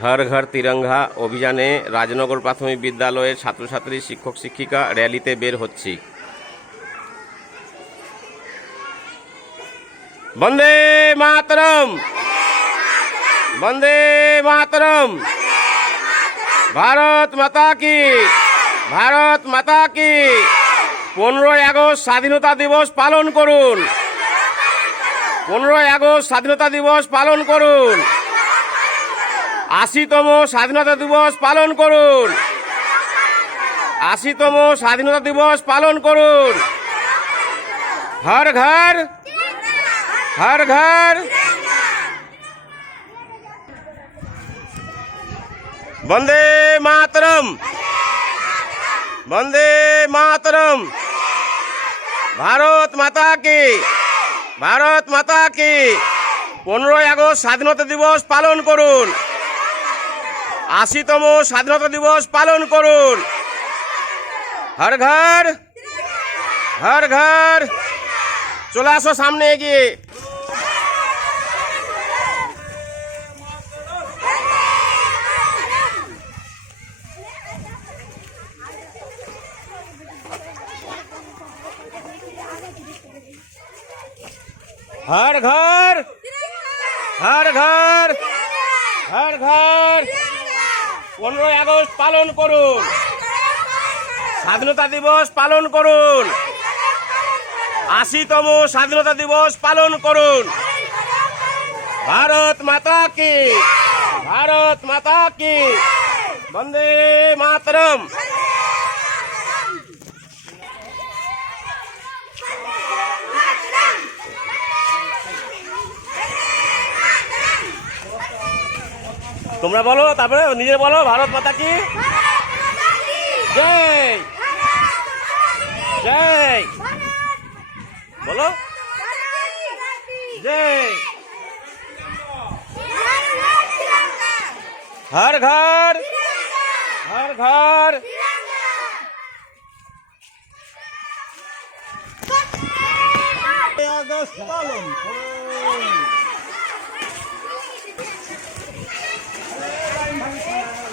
हर घर तिरंगा अभियाने राजनगर प्राथमिक विद्यालय छात्र छात्री शिक्षक शिक्षिका रैलीते बेर होच्छी। वंदे मातरम, वंदे मातरम, भारत माता की, भारत माता की। 15 আগস্ট স্বাধীনতা দিবস পালন করুন, 15 আগস্ট স্বাধীনতা দিবস পালন করুন, 80তম স্বাধীনতা দিবস পালন করুন, 80তম স্বাধীনতা দিবস পালন করুন। हर घर, हर घर, वंदे मातरम, वंदे मातरम, भारत माता की, भारत माता की। 15 আগস্ট স্বাধীনতা দিবস পালন করুন, 80তম স্বাধীনতা দিবস পালন করুন। हर घर, हर घर, চলে আসো সামনে এগিয়ে। हर घर, हर घर, हर घर 15 আগস্ট পালন করুন, স্বাধীনতা দিবস পালন করুন, 80তম স্বাধীনতা দিবস পালন করুন। भारत माता की, भारत माता की, वंदे मातरम। তোমরা বলো, তারপরে নিজে বলো, ভারত মাতা কি জয়, জয় বলো, जय। हर घर, हर घर,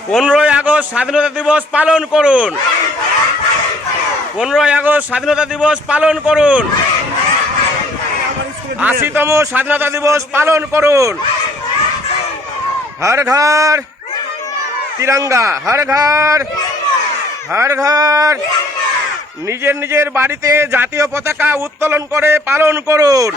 15 আগস্ট স্বাধীনতা দিবস পালন করুন, 15 আগস্ট স্বাধীনতা দিবস পালন করুন, 80তম স্বাধীনতা দিবস পালন করুন। हर घर तिरंगा, हर घर, हर घर। নিজের নিজের বাড়িতে জাতীয় পতাকা উত্তোলন করে পালন করুন।